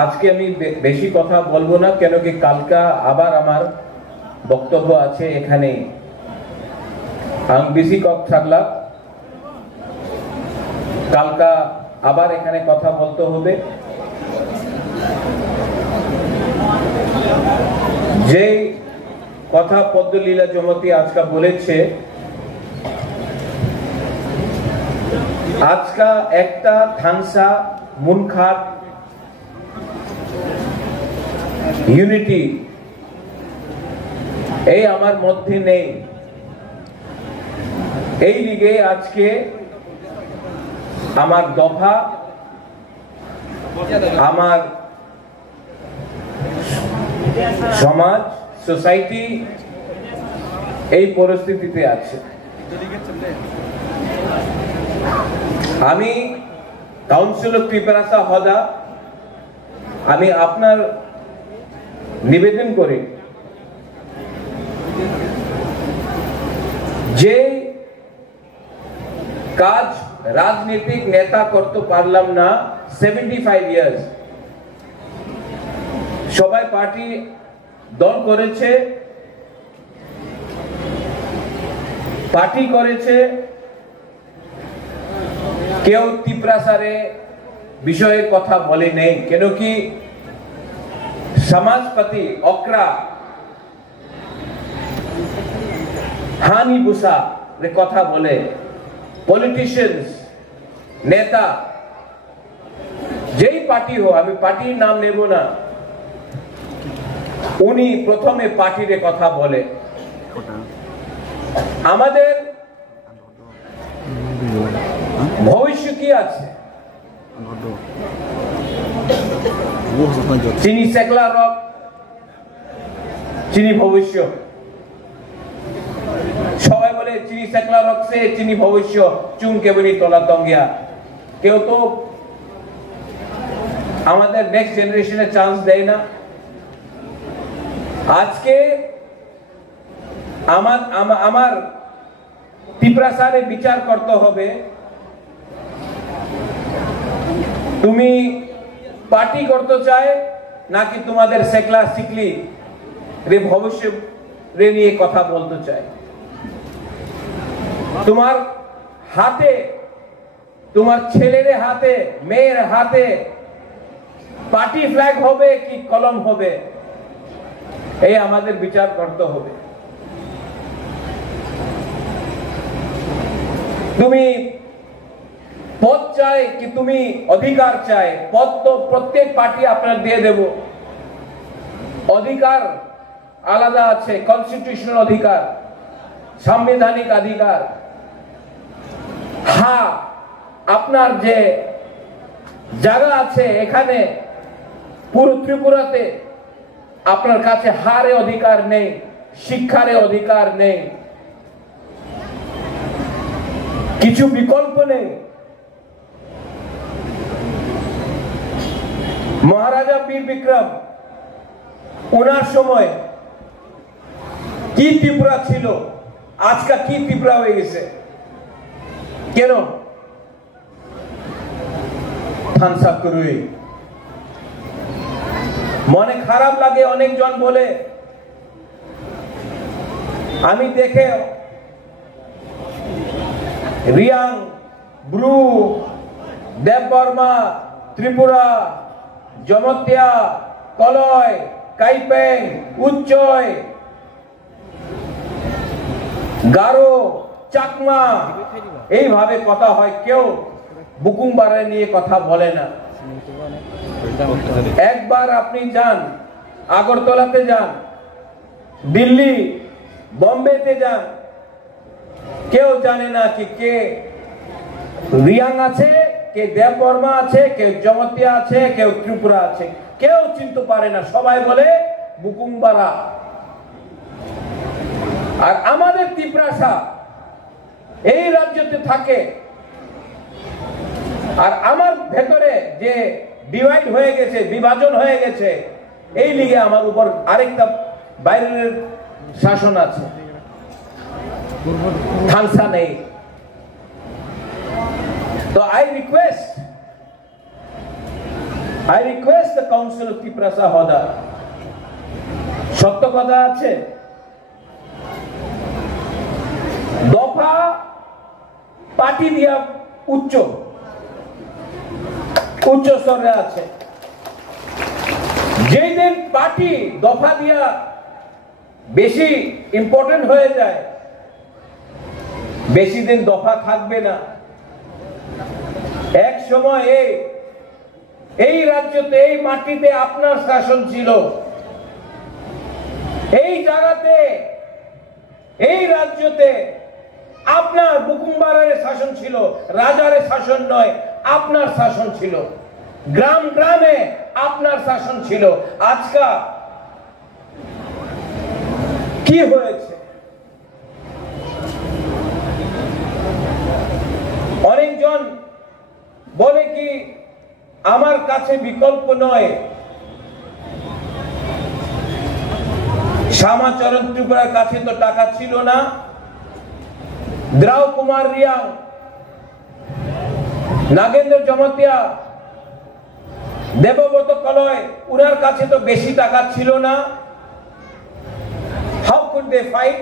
আজকে আমি বেশি কথা বলবো না, কেন কি কালকা আবার আমার বক্তব্য আছে এখানে। আমি বেশি কথা থাকলা কালকা আবার এখানে কথা বলতে হবে। যে কথা পদ্মলীলা জমতি আজকে বলেছে, আজকা একটা থানসা মুনখাত ইউনিটি এই আমার মধ্যে নেই। এই লিগে আজকে আমার দফা, আমার সমাজ, সোসাইটি এই পরিস্থিতিতে আছে। আমি কাউন্সিলর ত্রিপুরা হদা আমি আপনার নিবেদন করি যে কাজ রাজনৈতিক নেতা করতে পারলাম না 75 ইয়ার্স। সবাই পার্টি দল করেছে, পার্টি করেছে, কেউ ত্রিপুরাসারে বিষয়ে কথা বলে নেই। কেন কি সমাজপতি অকরা হানি বুসা রে কথা বলে, পলিটিশিয়ানস নেতা যেই পার্টি হো, আমি পার্টির নাম নেব না, উনি প্রথমে পার্টির কথা বলে। আমাদের ভবিষ্য কি আছে? চিনি সেকলা রক, চিনি ভবিষ্য। সবাই বলে চিনি সেকলা রক সে চিনি ভবিষ্য, চুমকে বনি তোলা দঙ্গিয়া। কেউ তো আমাদের নেক্সট জেনারেশনে চান্স দেয় না। আজকে আমার ত্রিপুরাসারে বিচার করতে হবে, তুমি পার্টি করতে চায় নাকি তোমাদের সেকলা সিকলি রে ভবিষ্য রে নিয়ে কথা বলতে চায়। তোমার হাতে, তোমার ছেলের হাতে, মেয়ের হাতে পার্টি ফ্ল্যাগ হবে কি কলম হবে, এই আমাদের বিচার করতে হবে। তুমি পদ চাই কি তুমি অধিকার চাই? পদ তো প্রত্যেক পার্টি আপনার দিয়ে দেব। অধিকার আলাদা আছে, কনস্টিটিউশনাল অধিকার, সাংবিধানিক অধিকার। হ্যাঁ, আপনার যে জায়গা আছে এখানে পুরো ত্রিপুরাতে আপনার কাছে হারে অধিকার নেই, শিক্ষারে অধিকার নেই, কিছু বিকল্প নেই। মহারাজা বীর বিক্রম ওনার সময় কি ত্রিপুরা ছিল, আজকা কি ত্রিপুরা হয়ে গেছে? কেন? থানসা করুই। মনে খারাপ লাগে, অনেকজন বলে, আমি দেখে রিয়াং, ব্রু, দেববর্মা, ত্রিপুরা, জমতিয়া, কলয়, কাইপেং, উচ্চয়, গারো, চাকমা এইভাবে কথা হয়। কেউ বুকুমবারে নিয়ে কথা বলে না। একবার আপনি যান, আগরতলাতে যান, দিল্লি, বম্বেতে যান, কেউ জানে না কি কে রিয়াং আছে, কে দেববর্মা আছে, কেউ জমতিয়া আছে, কেউ ত্রিপুরা আছে, কেউ চিনতে পারে না। সবাই বলে বুকুমবারা। আর আমাদের ত্রিপুরাসা এই রাজ্যতে থাকে। আর আমার ভেতরে যে ডিভাইড হয়ে গেছে, বিভাজন হয়ে গেছে, এই লিগে আমার উপর আরেকটা বাইরের শাসন আছে, থানসা নেই। তো I request I request the Council of Tiprasa Hoda. সত্য কথা আছে, দফা পার্টি দিয়া উচ্চ স্তরে আছে। যেই দিন পার্টি দফা দিয়া বেশি ইম্পর্টেন্ট হয়ে যায়, বেশি দিন দফা থাকবে না। এক সময় এই রাজ্যতে, এই মাটিতে আপনার শাসন ছিল, এই জায়গাতে, এই রাজ্যতে আপনার বুকুমবারের শাসন ছিল, রাজার শাসন নয়, আপনার শাসন ছিল। গ্রাম গ্রামে আপনার শাসন ছিল। আজকা কি হয়েছে? অনেকজন বলে কি আমার কাছে বিকল্প নয়। শ্যামাচরণ ত্রিপুরার কাছে তো টাকা ছিল না। দ্রাউ কুমার রিয়াং, নাগেন্দ্র জমাতিয়া, দেবব্রত কলয়, উনার কাছে তো বেশি টাকা ছিল না। How could they fight?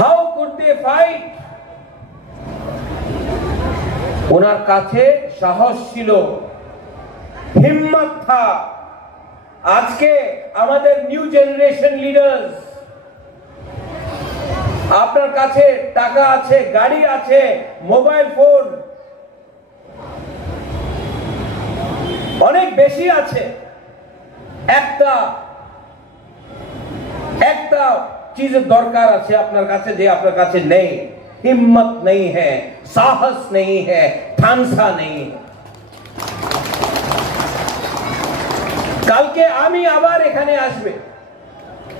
How could they fight? ওনার কাছে সাহস ছিল, হিম্মত থা। আজকে আমাদের নিউ জেনারেশন লিডার্স, আপনার কাছে টাকা আছে, গাড়ি আছে, মোবাইল ফোন অনেক বেশি আছে। একটা চিজের দরকার আছে আপনার কাছে, যে আপনার কাছে নেই। হিম্মত নেই হ্যাঁ, সাহস নেই হ্যাঁ, ঠানসা নেই। কালকে আমি আবার এখানে আসবে।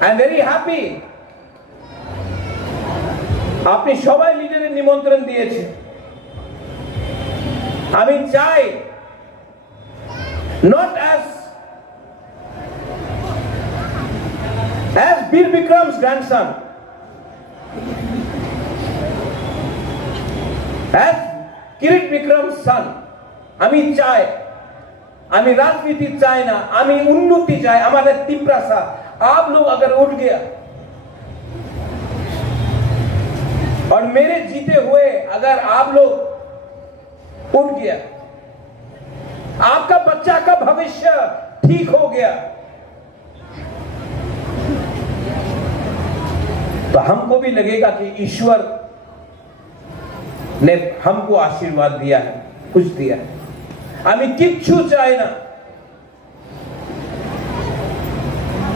I am very happy. আপনি সবাই লিডারের নিমন্ত্রণ দিয়েছেন। আমি চাই not as Bir Bikram's grandson, as Kirit Bikram's son, আমি চাই, আমি राजनीति चाय ना, আমি उन्नति चाय। हमारे तिप्रासा आप लोग अगर उठ गया और मेरे जीते हुए अगर आप लोग उठ गया, आपका बच्चा का भविष्य ठीक हो गया, तो हमको भी लगेगा कि ईश्वर ने हमको आशीर्वाद दिया है, कुछ दिया है। আমি কিচ্ছু চাই না,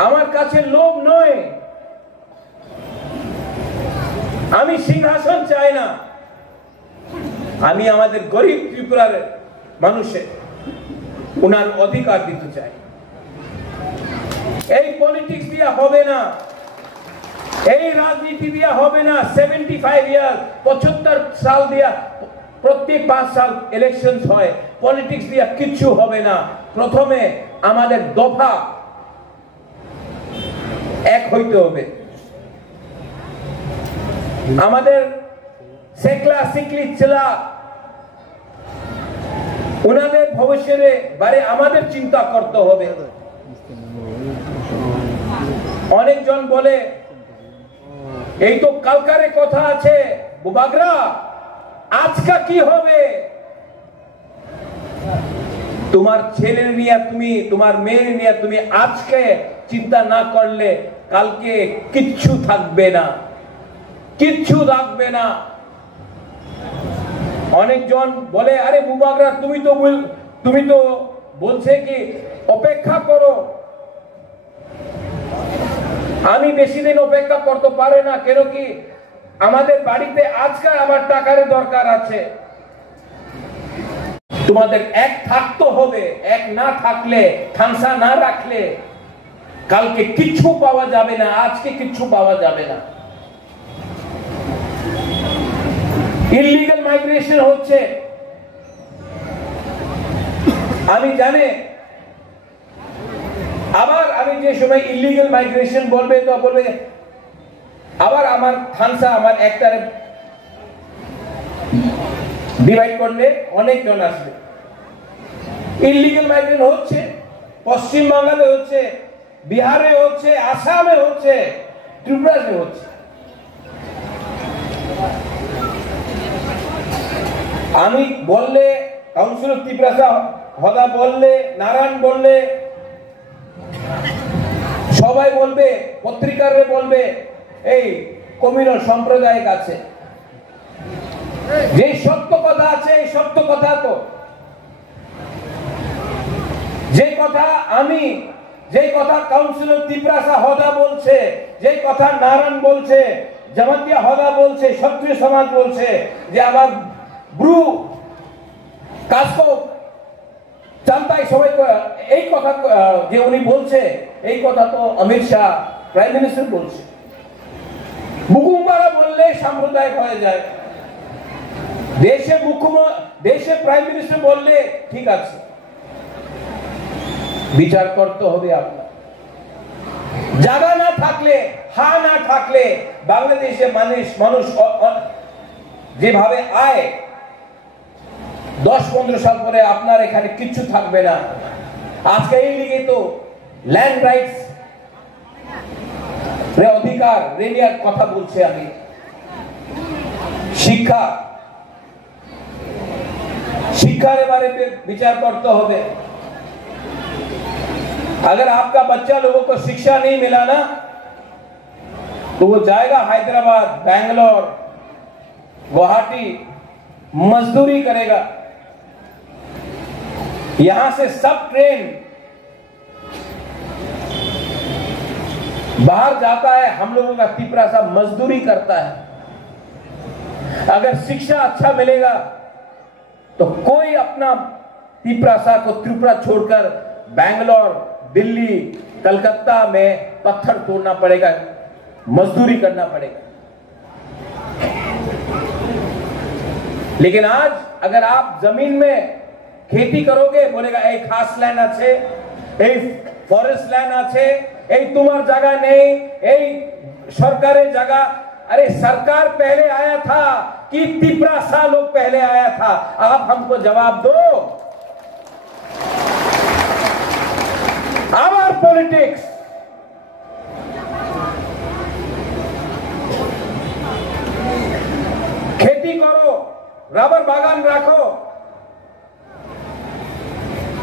আমার কাছে লোভ নয়। আমি সিংহাসন চাই না, আমি আমাদের গরিব ত্রিপুরার মানুষের উনার অধিকার দিতে চাই। এই পলিটিক্স দিয়া হবে না, এই রাজনীতি দিয়া হবে না। 75 ইয়ার 75 সাল দিয়া প্রত্যেক 5 সাল ইলেকশন হয়, পলিটিক্স দিয়া কিচ্ছু হবে না। প্রথমে আমাদের দফা এক হইতে হবে। আমাদের সেকলা সিকলি চেলা ওনাদের ভবিষ্যতে বারে আমাদের চিন্তা করতে হবে। অনেকজন বলে এই তো কালকারে কথা আছে, বুবাগরা আজকা কি হবে? তোমার ছেলে নিয়ে তুমি, তোমার মেয়ে নিয়ে তুমি আজকে চিন্তা না করলে কালকে কিচ্ছু থাকবে না, কিচ্ছু থাকবে না। অনেকজন বলে আরে বুবাগরা তুমি তো বলছে কি অপেক্ষা করো। আমি বেশি দিন অপেক্ষা করতে পারে না, কেন কি আমাদের বাড়িতে আজকে আমার টাকার দরকার আছে। তোমাদের এক থাকতে হবে, এক না থাকলে, ঠানসা না রাখলে কালকে কিচ্ছু পাওয়া যাবে না, আজকে কিচ্ছু পাওয়া যাবে না। ইললিগাল মাইগ্রেশন হচ্ছে, আমি জানি। আবার আমি যে সময় ইললিগাল মাইগ্রেশন বলবে তো বলবে আবার আমার থানসা আমার একটারে ডিভাইড করলে অনেকজন আসবে। ইলিগাল মাইগ্রেন্ট হচ্ছে, পশ্চিম বাংলাতে হচ্ছে, বিহারে হচ্ছে, আসামে হচ্ছে, ত্রিপুরাতে হচ্ছে। আমি বললে, কাউন্সিলর ত্রিপুরা হদা বললে, নারায়ণ বললে, সবাই বলবে, পত্রিকারে বলবে এই কমিউনাল সম্প্রদায়ের কাছে যে সত্য কথা আছে, এই সত্য কথা তো যে কথা আমি, যে কথা কাউন্সিলর ত্রিপুরা হদা বলছে, যে কথা নারায়ণ বলছে, জামাতিয়া হদা বলছে, ক্ষত্রিয় সমাজ বলছে, যে আবার ব্রু কাসকো চান্তাই সবাই এই কথা যে উনি বলছে, এই কথা তো অমিত শাহ প্রাইম মিনিস্টার বলছে। মুকুম্বারা বললে সাম্প্রদায়িক হয়ে যায়, দেশে প্রাইম মিনিস্টার বললে ঠিক আছে। বিচার করতে হবে আপনার। জায়গা না থাকলে, হা না থাকলে বাংলাদেশে মানুষ যেভাবে আয় 10-15 সাল পরে আপনার এখানে কিচ্ছু থাকবে না। আজকে এই লিগে তো ল্যান্ড রাইটস অধিকার রেনিয়ার কথা বলছে। আমি শিক্ষার এবারে বিচার করতে হবে। अगर आपका बच्चा लोगों को शिक्षा नहीं मिला ना, तो वो जाएगा हैदराबाद, बैंगलोर, गुवाहाटी, मजदूरी करेगा। यहां से सब ट्रेन बाहर जाता है, हम लोगों का त्रिपुरा सा मजदूरी करता है। अगर शिक्षा अच्छा मिलेगा तो कोई अपना त्रिपुरा सा को त्रिपुरा छोड़कर बैंगलोर, दिल्ली, कलकत्ता में पत्थर तोड़ना पड़ेगा, मजदूरी करना पड़ेगा। लेकिन आज अगर आप जमीन में खेती करोगे, बोलेगा एक खास लैंड আছে, এই ফরেস্ট ল্যান্ড আছে, এই তোমার জায়গা নেই, এই সরকারের জায়গা। अरे सरकार पहले आया था कि त्रिपुरा सा लोग पहले आया था? आप हमको जवाब दो। Our politics, खेती करो, रबर बागान রাখো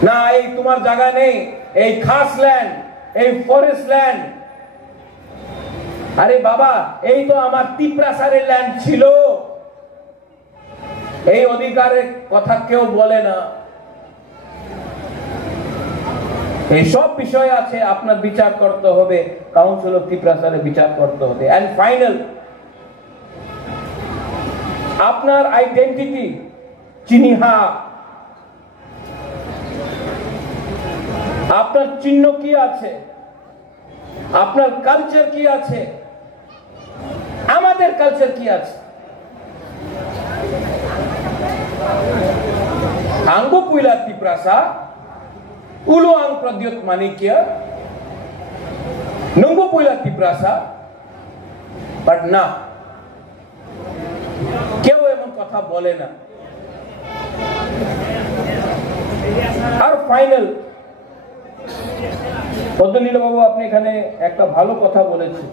না, এই তোমার জায়গা নেই, এই খাস ল্যান্ড, এই ফরেস্ট ল্যান্ড। আরে বাবা, এই তো আমার ত্রিপুরা সারের ল্যান্ড ছিল। এই অধিকারের কথা কেউ বলে না। এই সব বিষয় আছে, আপনার বিচার করতে হবে, কাউন্সিল অফ ত্রিপুরা সারে বিচার করতে হবে। এন্ড ফাইনাল, আপনার আইডেন্টিটি চিহ্নিহা, আপনার চিহ্ন কি আছে, আপনার কালচার কি আছে, আমাদের কালচার কি আছে। আঙ্গো পুইলা ত্রিপুরা উলো আং প্রদ্যোত মানিক্য নঙ্গো পুইলা ত্রিপুরা, বাট না, কেউ এমন কথা বলে না। আর ফাইনাল, পদ্মনীল বাবু আপনি এখানে একটা ভালো কথা বলেছেন।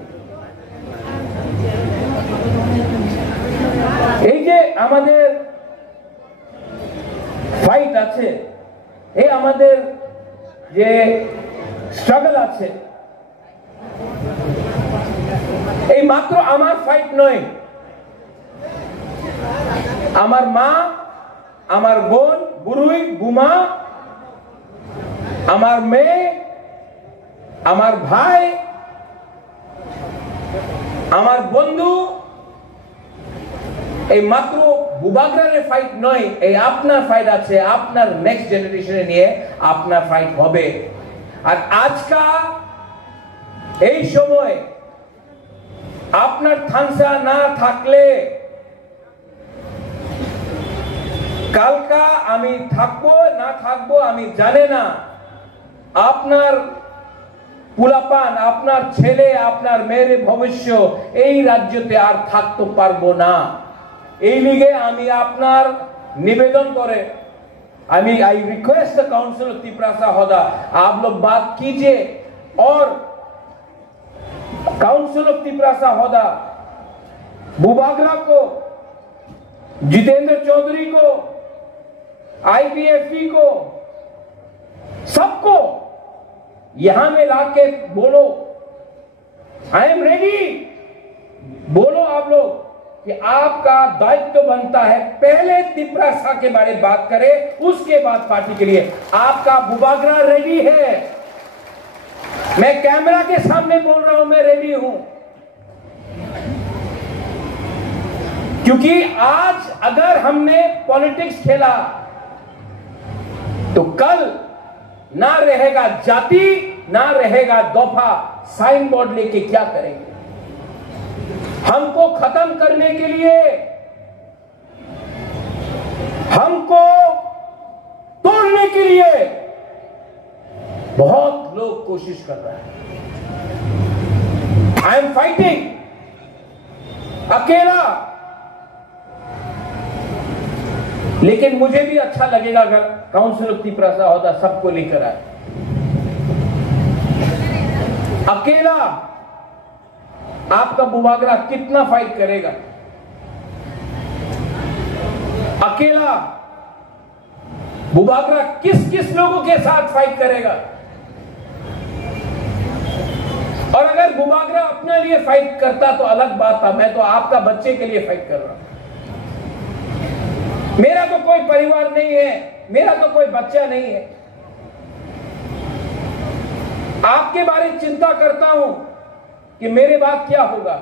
এই যে আমাদের ফাইট আছে, এই আমাদের যে স্ট্রাগল আছে, এই মাত্র আমার ফাইট নয়। আমার মা, আমার বোন, বুড়ুই, বুমা, আমার মেয়ে, আমার ভাই, আমার বন্ধু, এই মাত্র বুবাগ্রারের ফাইট নয়, এই আপনার ফাইট আছে। আপনার নেক্সট জেনারেশনে নিয়ে আপনার ফাইট হবে। আর আজকা এই সময় আপনার থানসা না থাকলে কালকা আমি থাকবো না থাকবো আমি জানি না। আপনার পুলাপান, আপনার ছেলে, আপনার মেয়ের ভবিষ্য এই রাজ্যতে আর থাকতে পারবো না। এই লিগে আমি আপনার নিবেদন করে I request the council of Tiprasa Hoda, आप लोग बात कीजिए और काउंसिल ऑफ तिपरासा होदा बुबागरा को, जितेंद्र चौधरी को, आईपीएफटी को, सबको यहां में लाके बोलो आई एम रेडी। बोलो आप लोग कि आपका दायित्व बनता है पहले तिपरासा के बारे में बात करें, उसके बाद पार्टी के लिए। आपका बुबागरा रेडी है, मैं कैमरा के सामने बोल रहा हूं, मैं रेडी हूं। क्योंकि आज अगर हमने पॉलिटिक्स खेला तो कल ना रहेगा जाति, ना रहेगा दफा, साइन बोर्ड लेके क्या करेंगे? हमको खत्म करने के लिए, हमको तोड़ने के लिए बहुत लोग कोशिश कर रहे हैं। आई एम फाइटिंग अकेला, लेकिन मुझे भी अच्छा लगेगा अगर काउंसिल ऑफ तिपरासा होता सबको लेकर आए। अकेला आपका बुबागरा कितना फाइट करेगा? अकेला बुबागरा किस किस लोगों के साथ फाइट करेगा? और अगर बुबागरा अपने लिए फाइट करता तो अलग बात था, मैं तो आपका बच्चे के लिए फाइट कर रहा हूं। मेरा तो कोई परिवार नहीं है, मेरा तो कोई बच्चा नहीं है। आपके बारे में चिंता करता हूं कि मेरे बाद क्या होगा।